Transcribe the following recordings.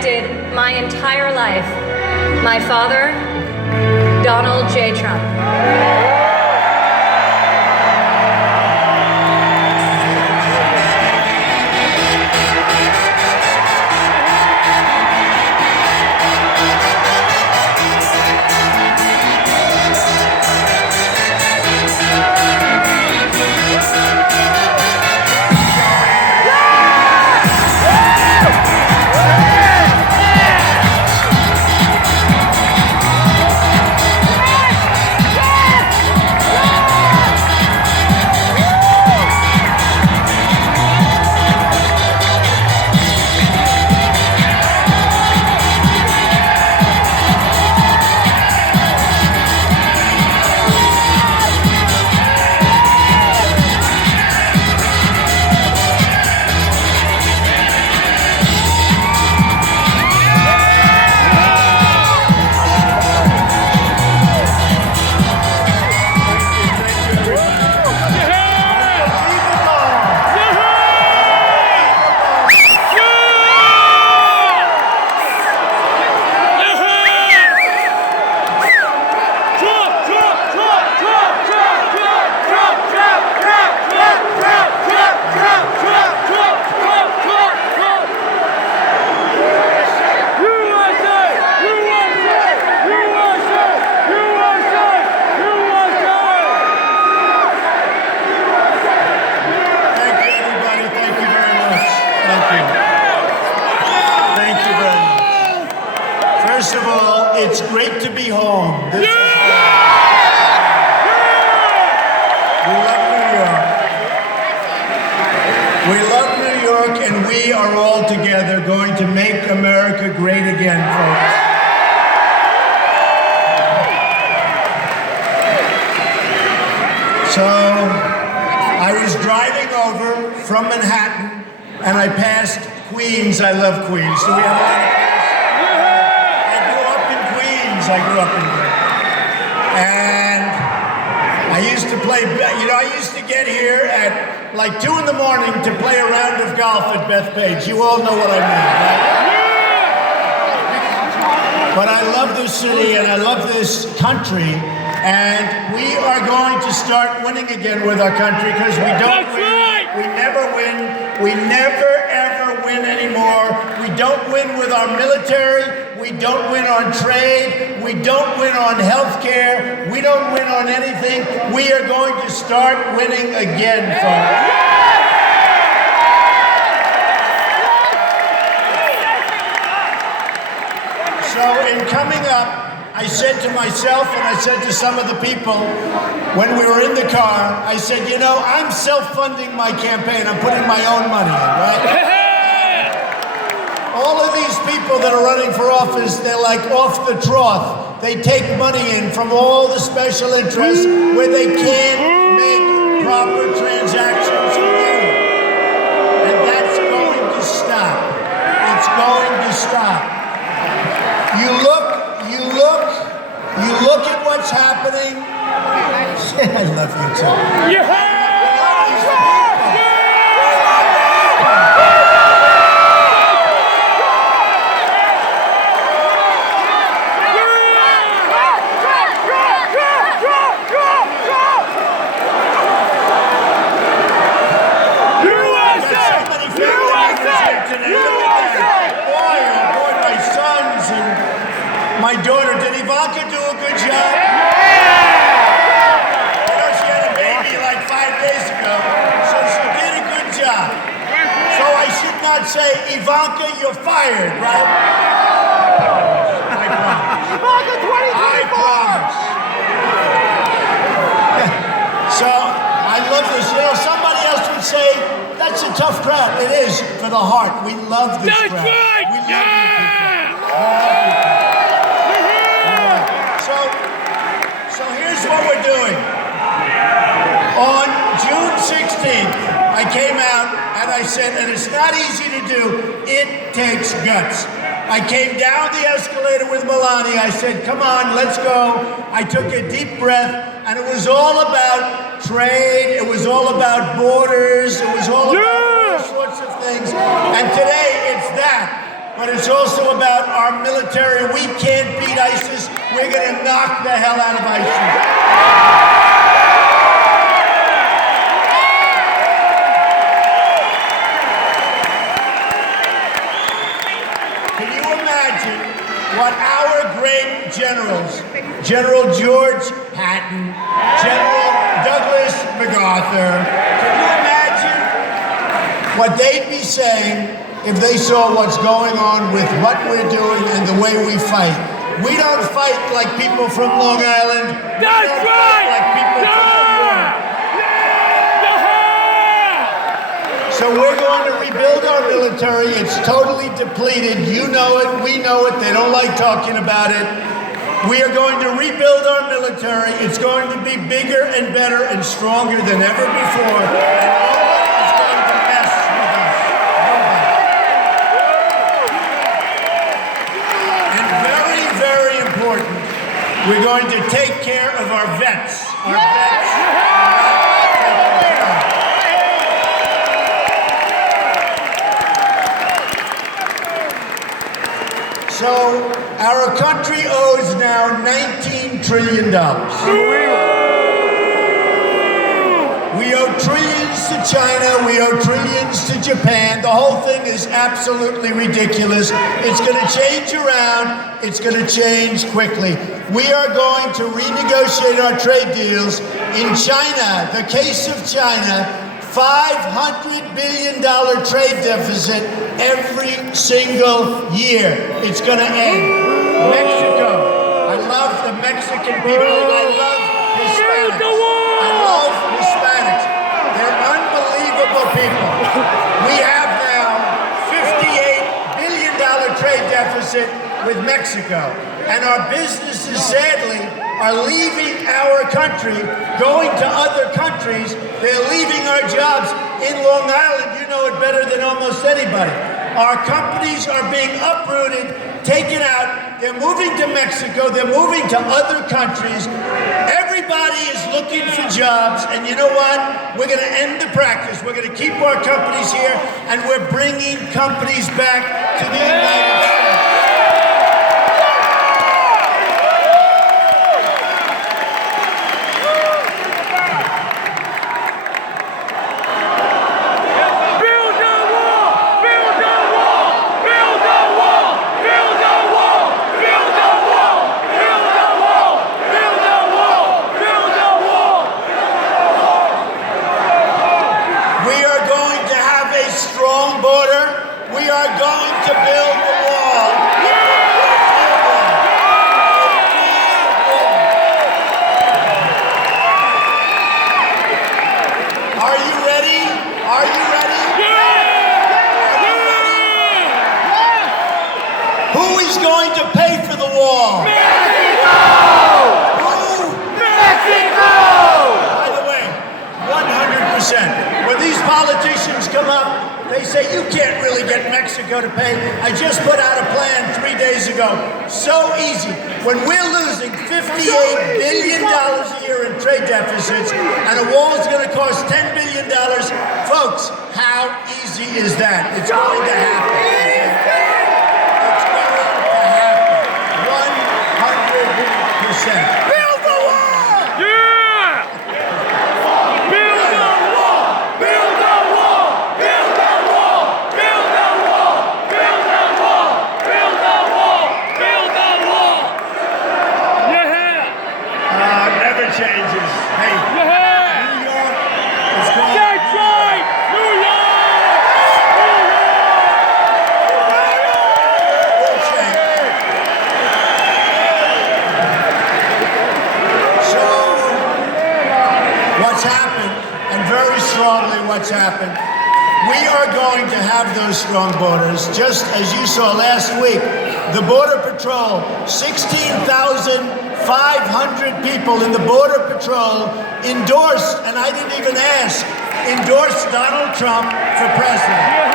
respected my entire life. My father, Donald J. Trump. First of all, it's great to be home. We love New York. We love New York, and we are all together going to make America great again, folks. So, I was driving over from Manhattan, and I passed Queens. I love Queens. Do we have a lot of I grew up in here. And I used to play, I used to get here at like 2 in the morning to play a round of golf at Bethpage. You all know what I mean, right? But I love this city and I love this country. And we are going to start winning again with our country because we don't win. We never win. We never, ever win anymore. We don't win with our military. We don't win on trade. We don't win on health care. We don't win on anything. We are going to start winning again, folks. So in coming up, I said to myself and I said to some of the people when we were in the car, I said, you know, I'm self-funding my campaign. I'm putting my own money in, right? All of these people that are running for office, they're like off the trough. They take money in from all the special interests where they can't make proper transactions with you. And that's going to stop. It's going to stop. You look at what's happening. I love you too. My daughter, did Ivanka do a good job? Yeah! You know, she had a baby like 5 days ago, so she did a good job. So I should not say, Ivanka, you're fired, right? I promise. Ivanka 2024! I promise. So, I love this. You know, somebody else would say, that's a tough crowd. It is, for the heart. We love this crowd. Good. We love you people. We love you people. So here's what we're doing. On June 16th, I came out and I said, and it's not easy to do, it takes guts. I came down the escalator with Melania. I said, come on, let's go. I took a deep breath, and it was all about trade. It was all about borders. It was all about all sorts of things. And today, it's that. but it's also about our military. We can't beat ISIS. We're going to knock the hell out of ISIS. Can you imagine what our great generals, General George Patton, General Douglas MacArthur, can you imagine what they'd be saying if they saw what's going on with what we're doing and the way we fight? We don't fight like people from Long Island. That's right! Like people from New York. So we're going to rebuild our military. It's totally depleted. You know it. We know it. They don't like talking about it. We are going to rebuild our military. It's going to be bigger and better and stronger than ever before. And nobody is going to mess with us. Nobody. And very, very important, we're going to take care of our vets. Our vets. So our country owes now $19 trillion. We owe trillions to China, we owe trillions to Japan. The whole thing is absolutely ridiculous. It's going to change around, it's going to change quickly. We are going to renegotiate our trade deals. In China, the case of China, $500 billion trade deficit every single year. It's going to end. Mexico. I love the Mexican people. I love Hispanics. I love Hispanics. They're unbelievable people. We have now $58 billion trade deficit with Mexico. And our businesses, sadly, are leaving our country, going to other countries. They're leaving our jobs. In Long Island, you know it better than almost anybody. Our companies are being uprooted, taken out. They're moving to Mexico. They're moving to other countries. Everybody is looking for jobs. And you know what? We're going to end the practice. We're going to keep our companies here, and we're bringing companies back to the United States. To pay. I just put out a plan 3 days ago. So easy. When we're losing $58 billion a year in trade deficits and a wall is going to cost $10 billion, folks, how easy is that? It's going to happen. It's going to happen. 100%. Build the wall! Yeah! Changes. Hey, New York is going. Detroit, New York. We'll change. So, what's happened, and very strongly what's happened, we are going to have those strong borders, just as you saw last week. The Border Patrol, 16,500 people in the Border Patrol endorsed, and I didn't even ask, endorsed Donald Trump for president.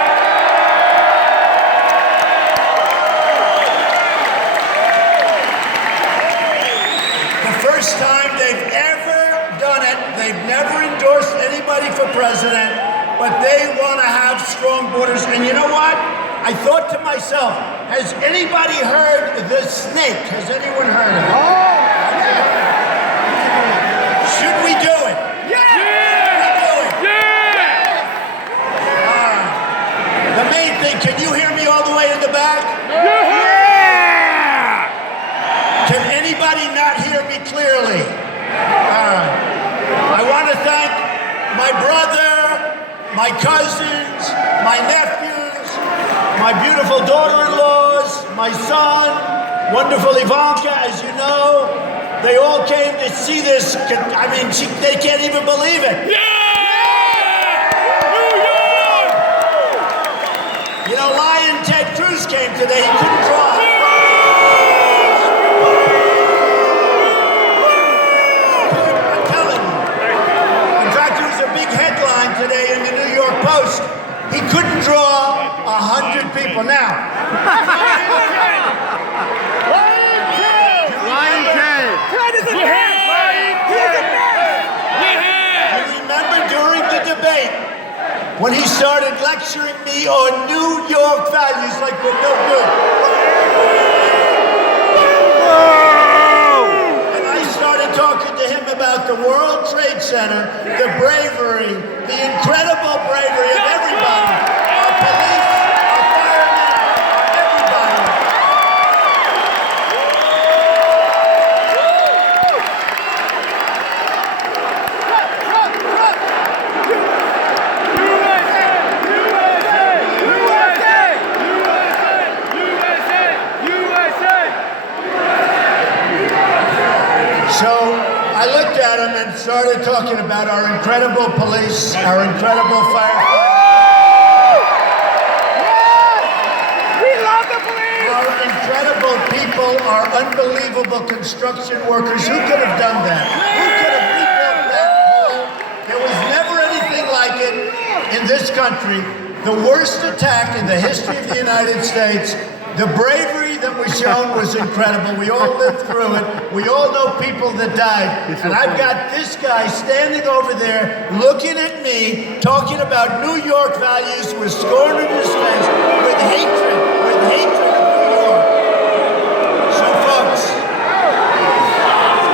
The first time they've ever done it, they've never endorsed anybody for president, but they want to have strong borders. And you know what? I thought to myself, has anybody heard the snake? Has anyone heard of it? Should we do it? Yeah! The main thing, can you hear me all the way in the back? Yeah! Can anybody not hear me clearly? All right. I want to thank my brother, my cousins, my nephews, my beautiful daughter-in-laws, my son, wonderful Ivanka, as you know. They all came to see this. I mean, they can't even believe it. You know, Lion Ted Cruz came today. He couldn't drive. I'm telling you. In fact, there was a big headline today in the New York Post. He couldn't draw 100 people. Now, Lion Ted! Ted is a man! He is a man! I remember during the debate when he started lecturing me on New York values like we're no good. And I started talking to him about the World Trade Center, the bravery, the incredible bravery of everybody. Our police, our firemen, everybody. So I looked at him and started talking about our incredible police, our incredible firefighters. We love the police! Our incredible people, our unbelievable construction workers. Who could have done that? Who could have rebuilt that wall? There was never anything like it in this country. The worst attack in the history of the United States. The bravery that was shown was incredible. We all lived through it. We all know people that died. And I've got this guy standing over there looking at me, talking about New York values with scorn in his face, with hatred of New York. So folks,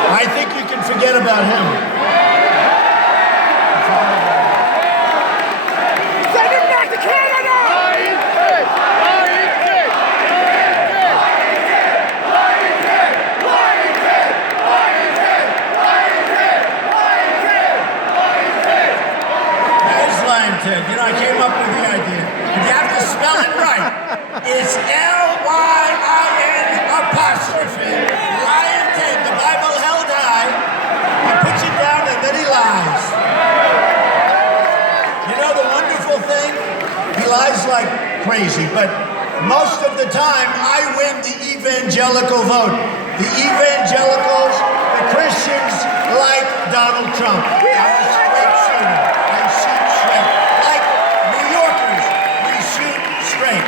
I think you can forget about him. Send him back to Canada! You know, I came up with the idea. But you have to spell it right. It's Lyin apostrophe. Lion Ted. The Bible held high. He puts it down and then he lies. You know the wonderful thing? He lies like crazy, but most of the time I win the evangelical vote. The evangelicals, the Christians like Donald Trump. I'm a straight shooter. I shoot straight. Like New Yorkers, we shoot straight.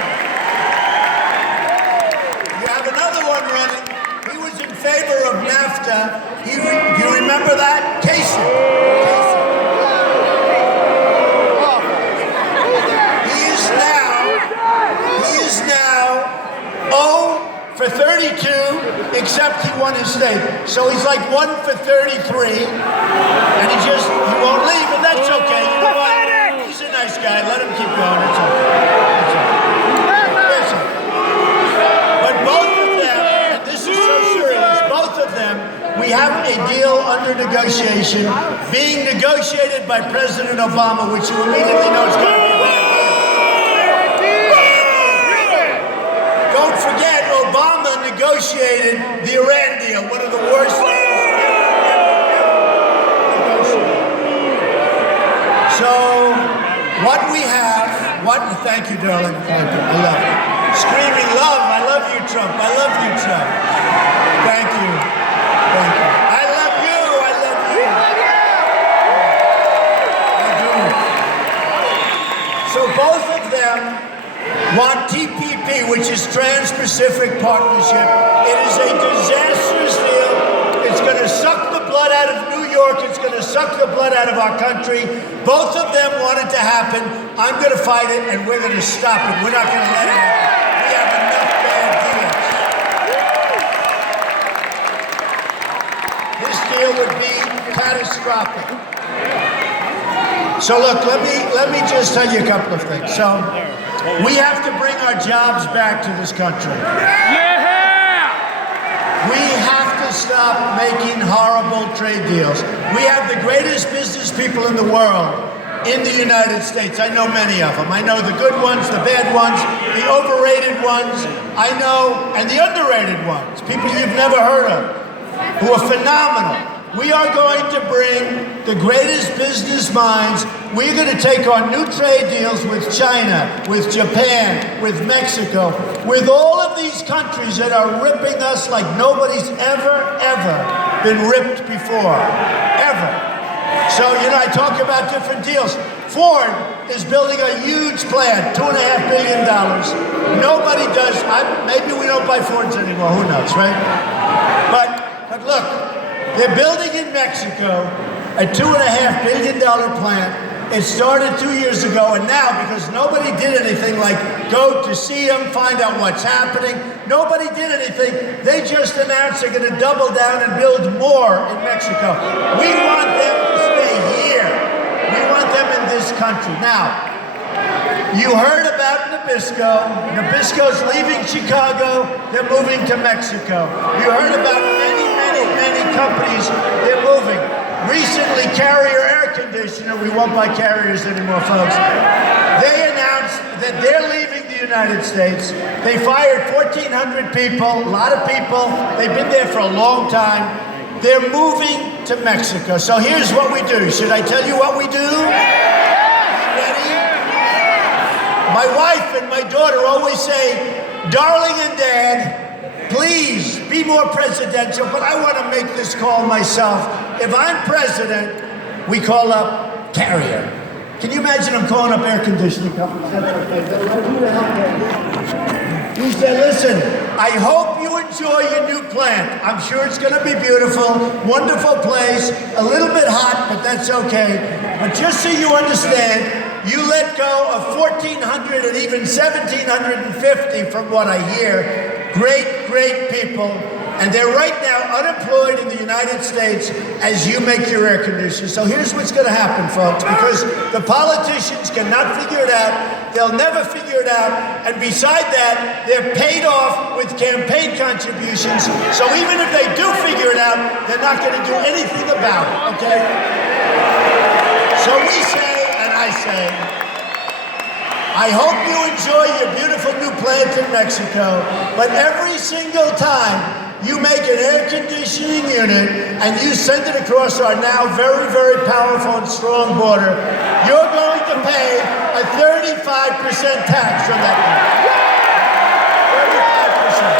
You have another one running. He was in favor of NAFTA. Do you remember that? Casey. He is now 0 for 32, except he won his state. So he's like 1 for 33, and he won't leave, and that's okay. You know what? He's a nice guy. Let him keep going. It's okay. Listen. But both of them, and this is so serious, both of them, we have a deal under negotiation, being negotiated by President Obama, which you immediately know is going to be bad. Don't forget, Obama negotiated the Iran deal, one of the worst things ever negotiated. So, what we have, thank you, darling, thank you, I love you. Screaming love, I love you, Trump, I love you, Trump. Thank you, thank you. I love you, I love you. I do. So both of them want TPP, which is Trans-Pacific Partnership. It is a disastrous deal. It's going to suck the blood out of New York. It's going to suck the blood out of our country. Both of them want it to happen. I'm going to fight it, and we're going to stop it. We're not going to let it happen. stop it. So look, let me just tell you a couple of things. So we have to bring our jobs back to this country. We have to stop making horrible trade deals. We have the greatest business people in the world in the United States. I know many of them. I know the good ones, the bad ones, the overrated ones. I know, and the underrated ones, people you've never heard of, who are phenomenal. We are going to bring the greatest business minds. We're going to take on new trade deals with China, with Japan, with Mexico, with all of these countries that are ripping us like nobody's ever been ripped before. Ever. So, I talk about different deals. Ford is building a huge plant, $2.5 billion. Nobody does. Maybe we don't buy Fords anymore. Who knows, right? But look, they're building in Mexico a $2.5 billion plant. It started 2 years ago, and now, because nobody did anything like go to see them, find out what's happening, nobody did anything. They just announced they're going to double down and build more in Mexico. We want them to stay here. We want them in this country. Now, you heard about Nabisco. Nabisco's leaving Chicago. They're moving to Mexico. You heard about many companies. They're moving. Recently, Carrier Air Conditioner, we won't buy Carriers anymore, folks. They announced that they're leaving the United States. They fired 1,400 people, a lot of people. They've been there for a long time. They're moving to Mexico. So here's what we do. Should I tell you what we do? Ready? My wife and my daughter always say, "Darling and Dad, please be more presidential," but I want to make this call myself. If I'm president, we call up Carrier. Can you imagine I'm calling up air conditioning companies? We say, "Listen, I hope you enjoy your new plant. I'm sure it's going to be beautiful, wonderful place, a little bit hot, but that's okay. But just so you understand, you let go of 1,400 and even 1,750 from what I hear. Great people. And they're right now unemployed in the United States as you make your air conditioners." So here's what's going to happen, folks, because the politicians cannot figure it out. They'll never figure it out. And beside that, they're paid off with campaign contributions. So even if they do figure it out, they're not going to do anything about it, okay? So we say, and I say, I hope you enjoy your beautiful new plant in Mexico, but every single time you make an air conditioning unit and you send it across our now very powerful and strong border, you're going to pay a 35% tax on that unit. 35%.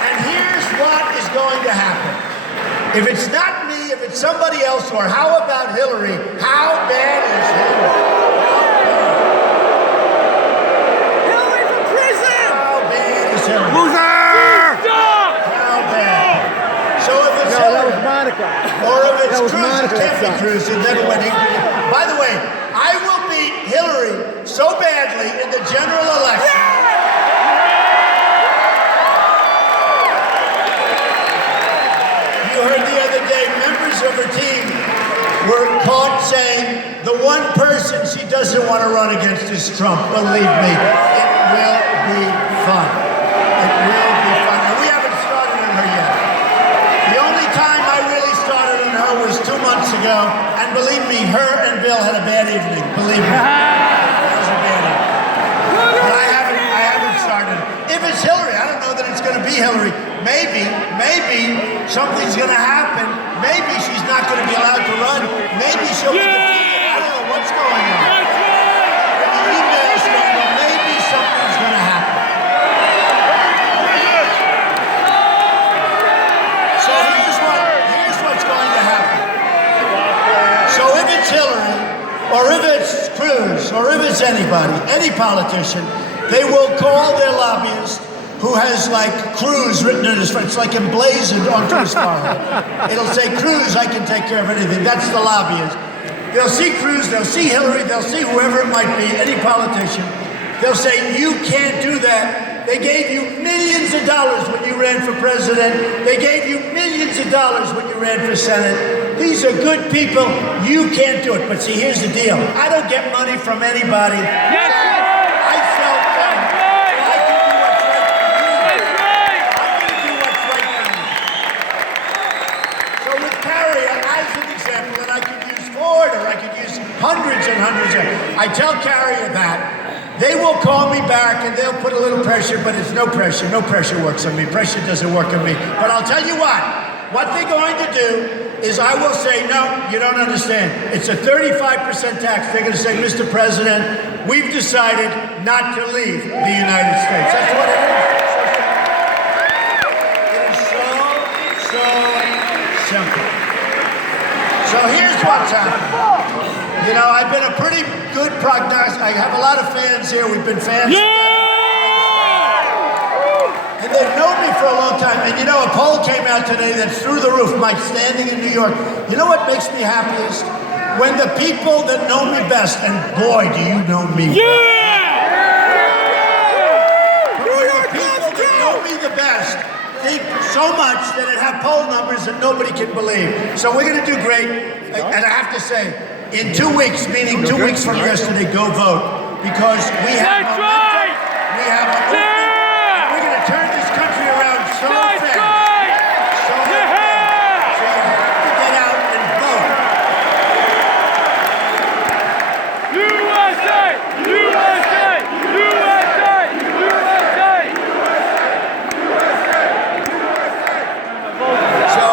And here's what is going to happen. If it's not me, if it's somebody else, or how about Hillary? How bad is Hillary? Hillary from prison! How bad is Hillary? Loser! How bad? So if it's No, that Hillary, was Monica. or if it's That was Cruz, it Monica can't be that Cruz. It never went equal. By the way, I will beat Hillary so badly in the general election. You heard the other day, members of her team were caught saying the one person she doesn't want to run against is Trump. Believe me, it will be fun. It will be fun. And we haven't started on her yet. The only time I really started on her was 2 months ago, and believe me, her and Bill had a bad evening. Believe me. That was a bad evening. But I haven't started. If it's Hillary, I don't know that it's going to be Hillary. Maybe something's going to happen. Maybe she's not going to be allowed to run. Maybe she'll be defeated. I don't know what's going on. The emails going on. Maybe something's going to happen. So here's what's going to happen. So if it's Hillary, or if it's Cruz, or if it's anybody, any politician, they will call their lobbyist, who has like Cruz written in his front. It's like emblazoned onto his forehead. It'll say, "Cruz, I can take care of anything." That's the lobbyist. They'll see Cruz, they'll see Hillary, they'll see whoever it might be, any politician. They'll say, "You can't do that They gave you millions of dollars when you ran for president. They gave you millions of dollars when you ran for Senate. These are good people. You can't do it. But see, here's the deal. I don't get money from anybody. I self-fund. I can do what's right for me. I'm going to do what's right for me. So with Carrie, as an example, and I could use Ford, or I could use hundreds and hundreds of, I tell Carrie that. They will call me back and they'll put a little pressure, but it's no pressure. No pressure works on me. Pressure doesn't work on me. But I'll tell you what they're going to do is I will say, no, you don't understand. It's a 35% tax. They're going to say, Mr. President, we've decided not to leave the United States. That's what it is. It is so simple. So here's what's happening. You know, I've been a pretty good prognosticator. I have a lot of fans here. We've been fans together. And they've known me for a long time. And you know, a poll came out today that's through the roof. Mike, standing in New York. You know what makes me happiest? When the people that know me best, and boy, do you know me well. When the people that know me the best think so much that it have poll numbers that nobody can believe. So we're going to do great. And I have to say, in 2 weeks, meaning 2 weeks from yesterday, go vote. Because we have momentum, we have a movement, we're going to turn this country around so fast. So you have to get out and vote. USA! USA! USA! USA! So,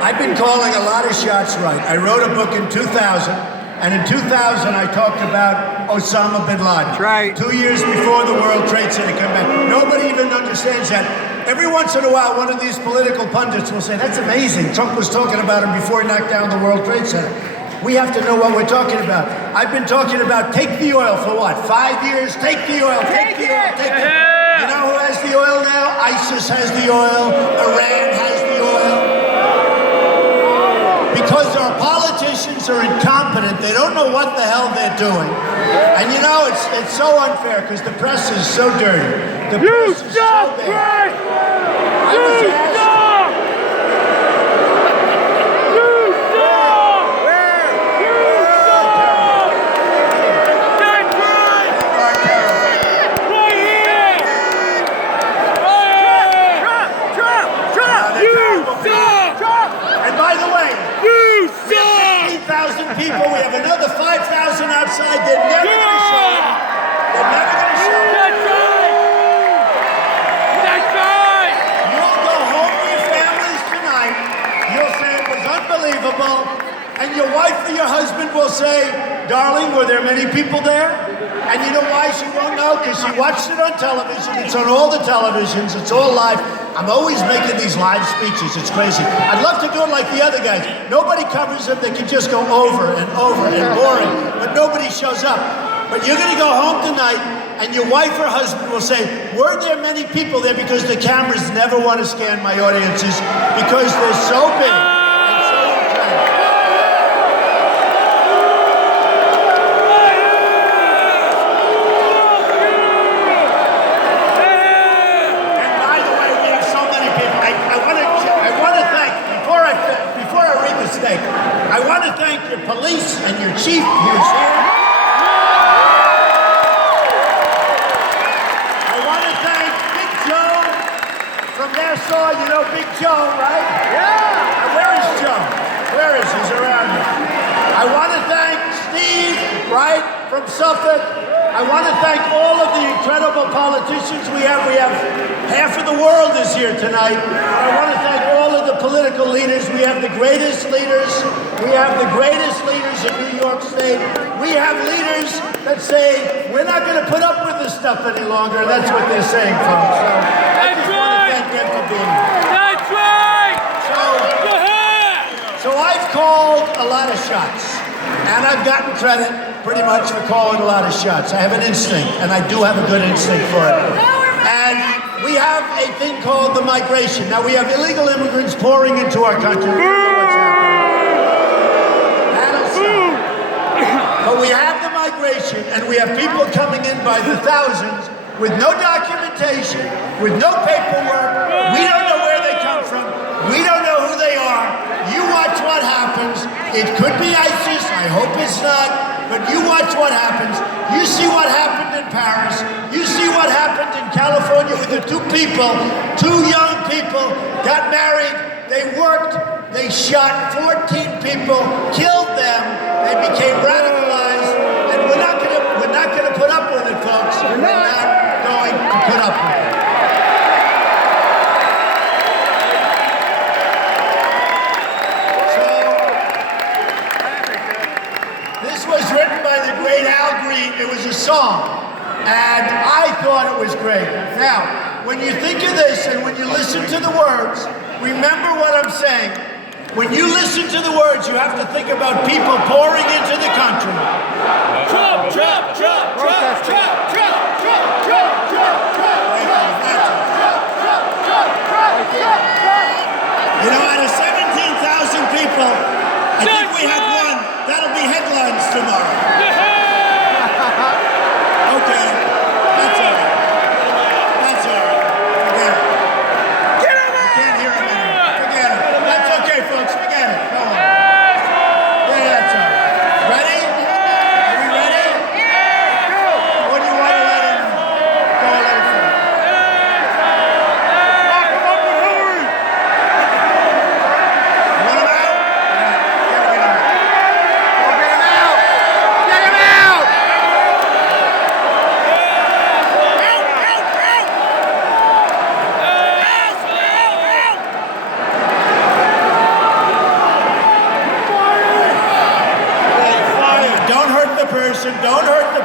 I've been calling a lot of shots right. I wrote a book in 2000, and in 2000 I talked about Osama bin Laden. That's right. 2 years before the World Trade Center came back. Nobody even understands that. Every once in a while, one of these political pundits will say, that's amazing. Trump was talking about him before he knocked down the World Trade Center. We have to know what we're talking about. I've been talking about take the oil for what? 5 years? Take the oil, take the oil, take the oil. You know who has the oil now? ISIS has the oil. Iran has the oil. Because our politicians are incompetent, they don't know what the hell they're doing. And you know, it's so unfair because the press is so dirty. The press is so bad. I was asked, people, we have another 5,000 outside. They're never going to show up. They're never going to show up. That's right! That's right! You'll go home to your families tonight. You'll say it was unbelievable. And your wife or your husband will say, darling, were there many people there? And you know why she won't know? Because she watched it on television. It's on all the televisions. It's all live. I'm always making these live speeches. It's crazy. I'd love to do it like the other guys. Nobody covers them. They can just go over and over and boring. But nobody shows up. But you're going to go home tonight, and your wife or husband will say, were there many people there? Because the cameras never want to scan my audiences because they're so big and so incredible. And by the way, we have so many people. I want to thank, before I read the snake, I want to thank your police and your chief who's here. Nassau, you know Big Joe, right? Yeah. Where is Joe? Where is he? He's around here. I want to thank Steve, right, from Suffolk. I want to thank all of the incredible politicians we have. We have half of the world is here tonight. I want to thank all of the political leaders. We have the greatest leaders. We have the greatest leaders in New York State. We have leaders that say, we're not going to put up with this stuff any longer. And that's what they're saying, folks. So I just want to thank them for being here. That's right! So I've called a lot of shots. And I've gotten credit pretty much for calling a lot of shots. I have an instinct, and I do have a good instinct for it. And we have a thing called the migration. Now, we have illegal immigrants pouring into our country. We don't know what's happening. That'll stop. But we have the migration, and we have people coming in by the thousands. with no documentation, with no paperwork. We don't know where they come from. We don't know who they are. You watch what happens. It could be ISIS. I hope it's not. But you watch what happens. You see what happened in Paris. You see what happened in California with the two young people, got married. They worked. They shot 14 people, killed them. They became radicalized. And we're not going to put up with it, folks. We're not going to put up with it. Was written by the great Al Green. It was a song, and I thought it was great. Now, when you think of this and when you listen to the words, remember what I'm saying. When you listen to the words, you have to think about people pouring into the country. Trump, Trump, Trump, Trump, Trump, Trump, Trump, Trump, Trump, Trump. You know, out of 17,000 people, I think we had one. That'll be headlines tomorrow. Okay, that's all right. That's all right. Forget it. Get him out! You can't hear him anymore. Forget it. That's okay, folks. Forget it. Go on. Yeah, that's all right. Ready? Are we ready? Yeah! Go! What do you want to let him? Go a little further. Lock him up with Hillary! You want him out? Yeah, get him out. Don't hurt the person. Do not hurt the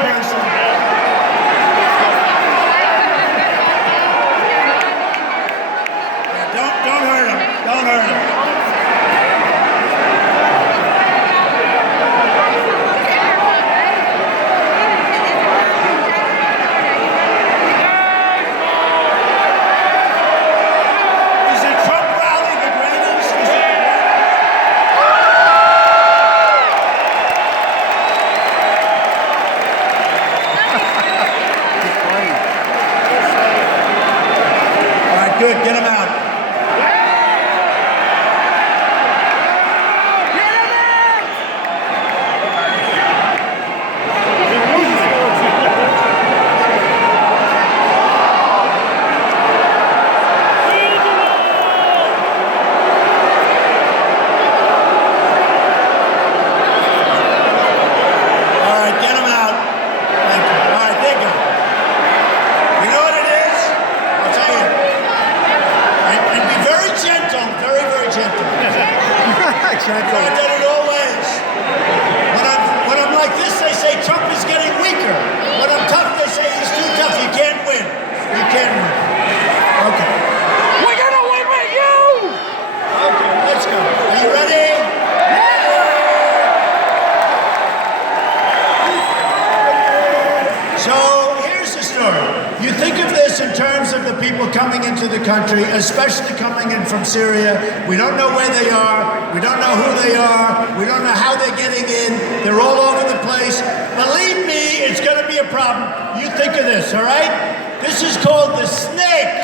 person. Yeah, don't hurt him. Don't hurt him. Is the Trump rally the greatest? Is it good, get him out. All right, get him out. Thank you. All right, there you go. You know what it is? I'll tell you. And be very gentle, very, very gentle. Gentle. I've done it always. When I'm like this, they say Trump is getting weaker. When I'm tough, they say he's too tough. You can't win. You can't win. Okay. We're gonna win with you! Okay, let's go. Are you ready? So here's the story. You think of this in terms of the people coming into the country, especially coming in from Syria. We don't know where they are. We don't know who they are. We don't know how they're getting in. They're all over the place. Believe me, it's going to be a problem. You think of this, all right? This is called the snake.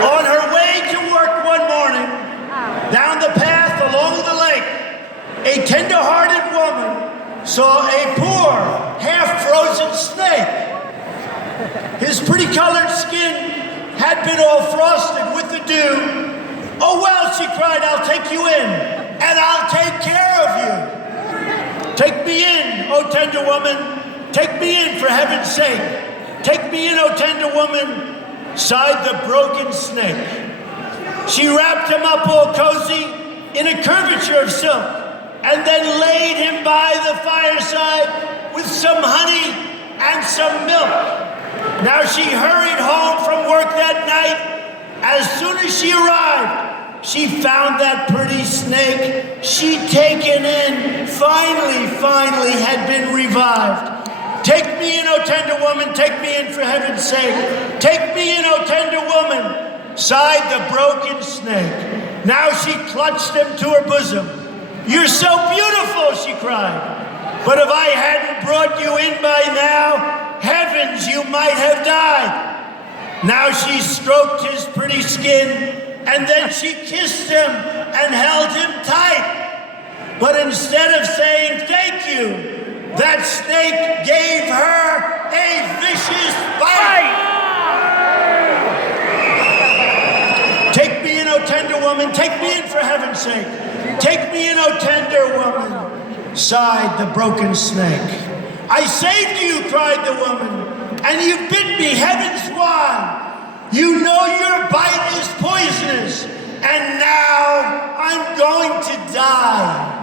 On her way to work one morning, down the path along the lake, a tender-hearted woman saw a poor, half-frozen snake. His pretty-colored skin had been all frosted with the dew. "Oh, well," she cried, "I'll take you in, and I'll take care of you. Take me in, oh tender woman. Take me in, for heaven's sake. Take me in, oh tender woman," sighed the broken snake. She wrapped him up all cozy in a curvature of silk, and then laid him by the fireside with some honey and some milk. Now she hurried home from work that night. As soon as she arrived, she found that pretty snake she'd taken in finally had been revived. "Take me in, oh tender woman, take me in for heaven's sake. Take me in, oh tender woman," sighed the broken snake. Now she clutched him to her bosom, You're so beautiful, she cried. But if I hadn't brought you in by now, heavens, you might have died. Now she stroked his pretty skin, and then she kissed him and held him tight. But instead of saying thank you, that snake gave her a vicious bite. Take me in, O tender woman, take me in for heaven's sake. Take me in, O tender woman, sighed the broken snake. I saved you, cried the woman, and you bit me, heavens why? You know your bite is poisonous, and now I'm going to die.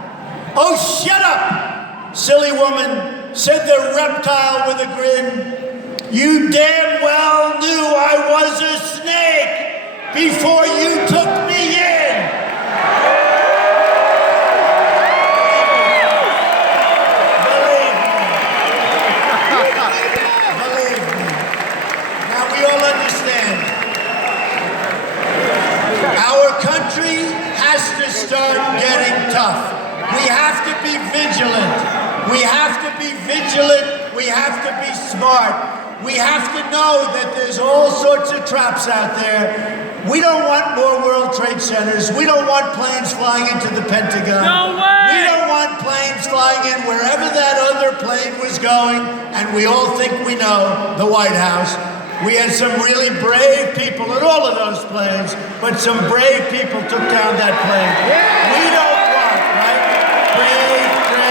Oh, shut up, silly woman, said the reptile with a grin. You damn well knew I was a snake before you took me in. Believe me. Now we all understand. Our country has to start getting tough. We have to be vigilant. We have to be vigilant. We have to be smart. We have to know that there's all sorts of traps out there. We don't want more World Trade Centers. We don't want planes flying into the Pentagon. No way! We don't want planes flying in wherever that other plane was going, and we all think we know the White House. We had some really brave people in all of those planes, but some brave people took down that plane. We don't want, right? Brave people.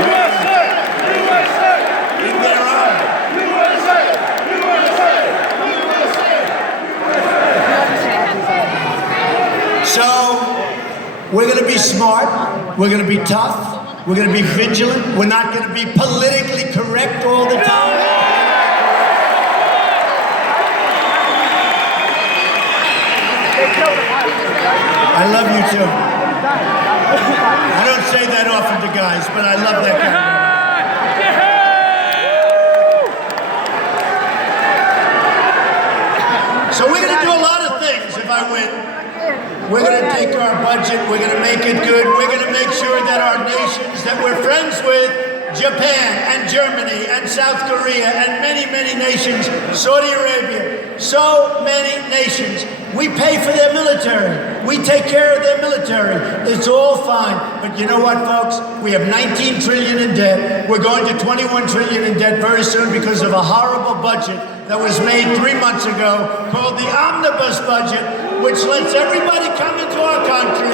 USA! USA! In their army. USA! USA! So, we're going to be smart, we're going to be tough, we're going to be vigilant, we're not going to be politically correct all the time. I love you too. I don't say that often to guys, but I love that guy. So we're going to do a lot of things if I win. We're going to take our budget, we're going to make it good, we're going to make sure that our nations that we're friends with, Japan and Germany and South Korea and many, many nations, Saudi Arabia, so many nations, we pay for their military, we take care of their military, it's all fine. But you know what, folks? We have 19 trillion in debt, we're going to 21 trillion in debt very soon because of a horrible budget that was made 3 months ago called the omnibus budget, which lets everybody come into our country,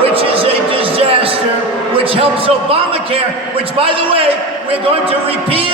which is a disaster, which helps Obamacare, which, by the way, we're going to repeal